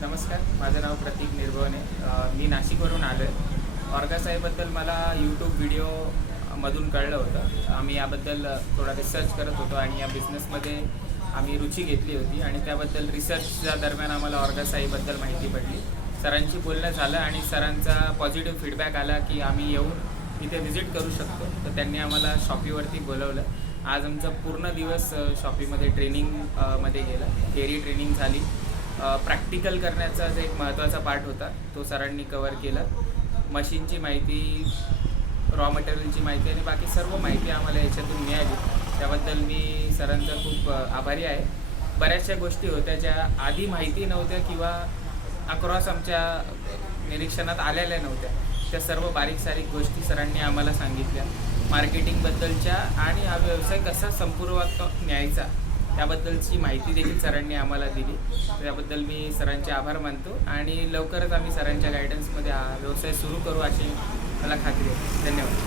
नमस्कार, माझं नाव प्रतीक निर्भवने. मी नाशिकवरून आलो आहे. ऑर्गासाईबद्दल मला यूट्यूब व्हिडिओमधून कळलं होतं. आम्ही याबद्दल थोडा रिसर्च करत होतो आणि या बिझनेसमध्ये आम्ही रुची घेतली होती आणि त्याबद्दल रिसर्चच्या दरम्यान आम्हाला ऑर्गासाईबद्दल माहिती पडली. सरांशी बोलणं झालं आणि सरांचा पॉझिटिव्ह फीडबॅक आला की आम्ही येऊन इथे व्हिजिट करू शकतो. तर त्यांनी आम्हाला शॉपीवरती बोलवलं. आज आमचा पूर्ण दिवस शॉपीमध्ये ट्रेनिंगमध्ये गेला. थिअरी ट्रेनिंग झाली. प्रॅक्टिकल करण्याचा जो एक महत्त्वाचा पार्ट होता तो सरांनी कवर केला. मशीनची माहिती, रॉ मटेरियलची माहिती आणि बाकी सर्व माहिती आम्हाला याच्यातून मिळाली. त्याबद्दल मी सरांचा खूप आभारी आहे. बऱ्याचशा गोष्टी होत्या ज्या आधी माहिती नव्हत्या किंवा अक्रॉस आमच्या निरीक्षणात आलेल्या नव्हत्या. त्या सर्व बारीक सारीक गोष्टी सरांनी आम्हाला सांगितल्या. मार्केटिंगबद्दलच्या आणि हा व्यवसाय कसा संपूर्णात्मक न्यायचा त्याबद्दलची माहिती देखील सरांनी आम्हाला दिली. त्याबद्दल मी सरांचे आभार मानतो आणि लवकरच आम्ही सरांच्या गायडन्समध्ये हा व्यवसाय सुरू करू अशी मला खात्री आहे. धन्यवाद.